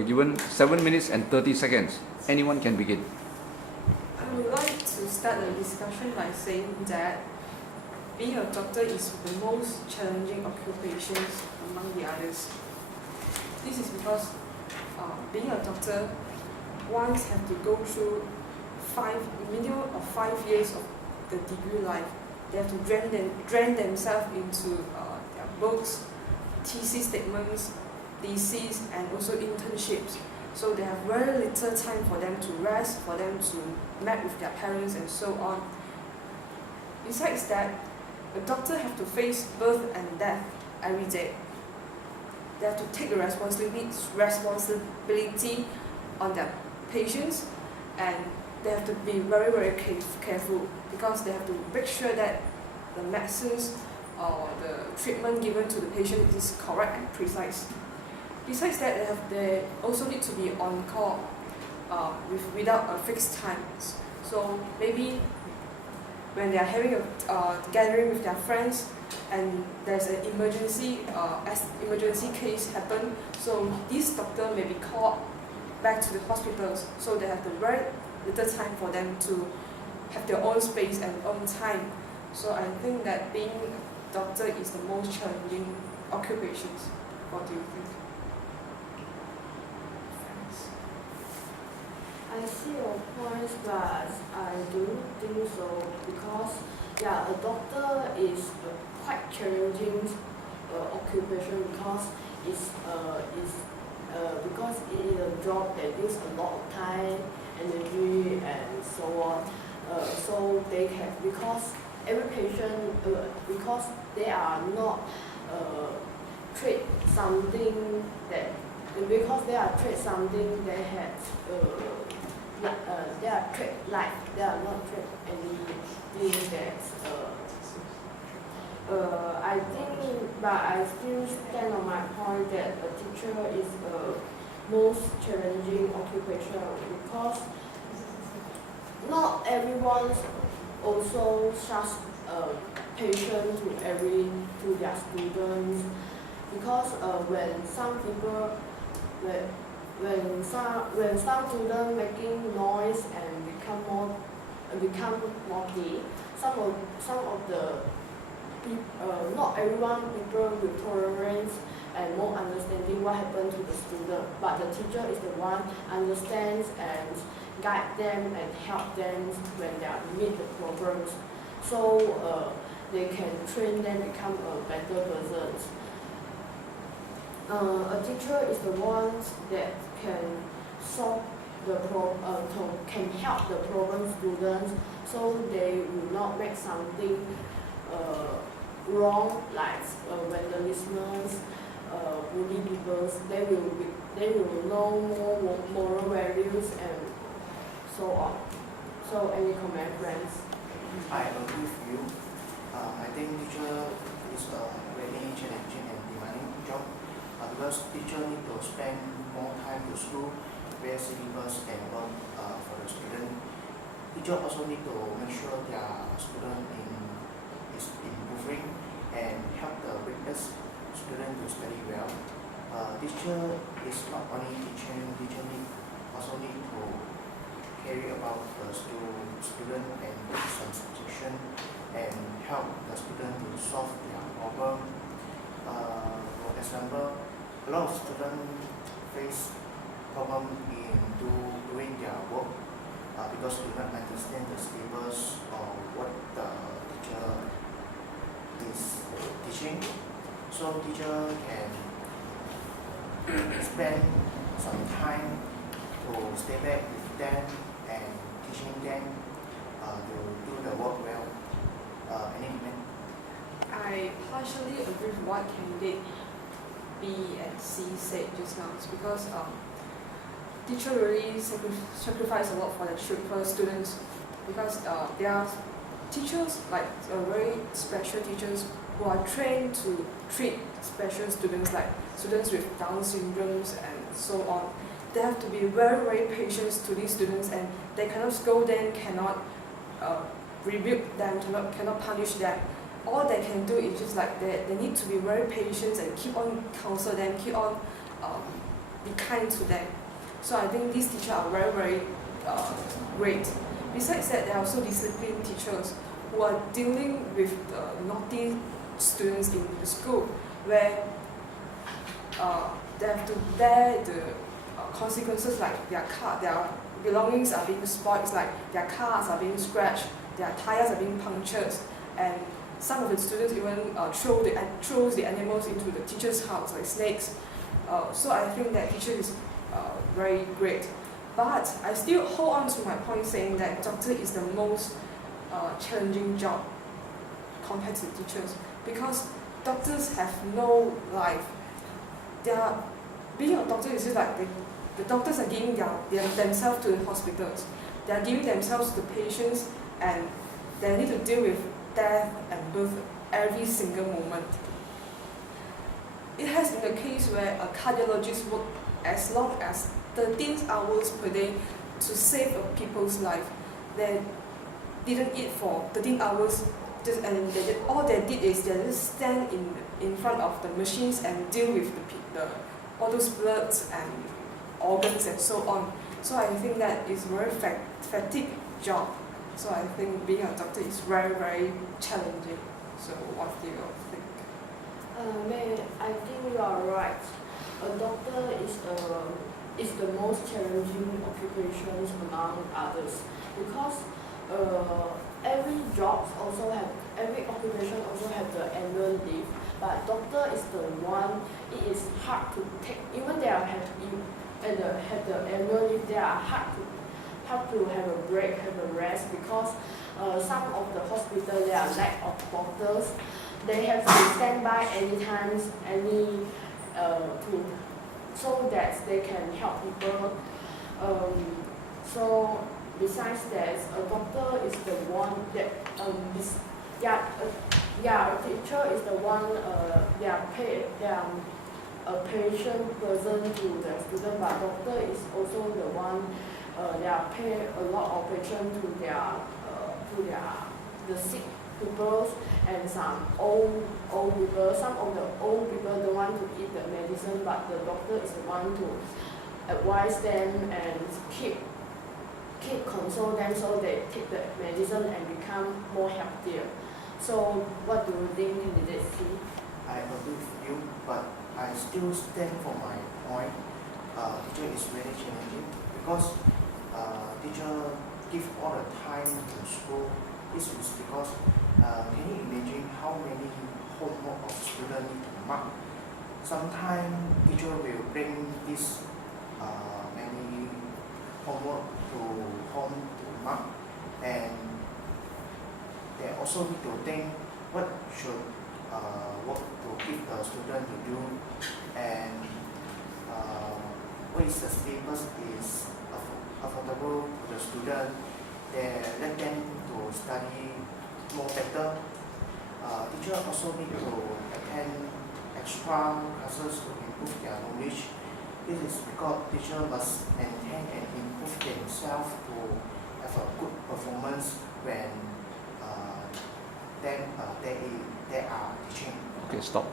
You're given 7 minutes and 30 seconds. Anyone can begin. I would like to start the discussion by saying that being a doctor is the most challenging occupation among the others. This is because being a doctor, one have to go through minimum of 5 years of the degree life. They have to drain themselves into their books, thesis statements, theses, and also internships. So they have very little time for them to rest, for them to meet with their parents and so on. Besides that, a doctor have to face birth and death every day. They have to take the responsibility on their patients, and they have to be very, very careful because they have to make sure that the medicines or the treatment given to the patient is correct and precise. Besides that, they also need to be on call without a fixed time. So maybe when they are having a gathering with their friends and there's an emergency case happen, so this doctor may be called back to the hospitals, so they have the very little time for them to have their own space and own time. So I think that being a doctor is the most challenging occupation. What do you think? I see your points, but I don't think so because a doctor is a quite challenging occupation because it is a job that takes a lot of time, energy, and so on. So they can, because every patient, because they are not treat something that, because they are treat something they have they are treat life, they are not treat anything that I think, but I still stand on my point that a teacher is the most challenging occupation because not everyone also shows patience to their students, because when some students making noise and become naughty, some of the not everyone people will tolerate and more understanding what happened to the student, but the teacher is the one understands and guide them and help them when they are meet the problems, so they can train them become a better person. A teacher is the one that can solve the can help the problem students, so they will not make something wrong, like when the listeners bully people, they will know more moral values and so on. So any comment, friends? I agree with you. I think teacher is a very challenging and demanding job because teacher need to spend more time to school, where syllabus and work for the student. Teacher also need to make sure their student is improving and help the weakest student to study well. Teacher is not only teaching, teacher also need to carry about the student and give some suggestion and help the student to solve their problem. For example, a lot of students face problem in doing their work because they do not understand the syllabus or what the teacher is teaching. So teacher can spend some time to stay back with them and teaching them to do the work well. Any comment? I partially agree with what candidate B and C said just now. It's because teacher really sacrifice a lot for the students, because there are teachers, like very special teachers, who are trained to treat special students, like students with Down syndromes and so on. They have to be very, very patient to these students, and they cannot scold them, cannot rebuke them, cannot punish them. All they can do is just like they need to be very patient and keep on counsel them, keep on be kind to them. So I think these teachers are very great. Besides that, there are also disciplined teachers who are dealing with the naughty students in the school, where they have to bear the consequences, like their belongings are being spoiled, it's like their cars are being scratched, their tires are being punctured, and some of the students even throws the animals into the teacher's house, like snakes. So I think that teacher is very great. But I still hold on to my point saying that doctor is the most challenging job compared to teachers, because doctors have no life. Being a doctor is just like the doctors are giving themselves to the hospitals. They are giving themselves to the patients, and they need to deal with death and birth every single moment. It has been a case where a cardiologist worked as long as 13 hours per day to save a people's life. They didn't eat for 13 hours, all they did is they just stand in front of the machines and deal with all those bloods and organs and so on. So I think that is very fatigue job. So I think being a doctor is very challenging. So what do you think? I think you are right. A doctor is the most challenging occupation among others, because every occupation also have the annual leave, but doctor is the one. It is hard to take. Even they have the annual leave, they are hard to have a break, have a rest, because some of the hospitals there are lack of doctors. They have to stand by anytime, so that they can help people. So besides that, a doctor is the one that a teacher is the one a patient person to the student, but doctor is also the one they are pay a lot of attention to the sick people and some old people. Some of the old people don't want to eat the medicine, but the doctor is the one to advise them and keep console them so they take the medicine and become more healthier. So what do you think, candidate C? I agree with you, but I still stand for my point. Teacher is very challenging because teacher give all the time to school. This is because can you imagine how many homework of student need to mark? Sometimes teacher will bring this many homework to home to mark, and they also need to think what should work to give the student to do, and what is the syllabus is affordable to the student. They let them to study more better. Teacher also need to attend extra classes to improve their knowledge. This is because teacher must maintain and improve themselves to have a good performance when they are teaching. Okay, stop.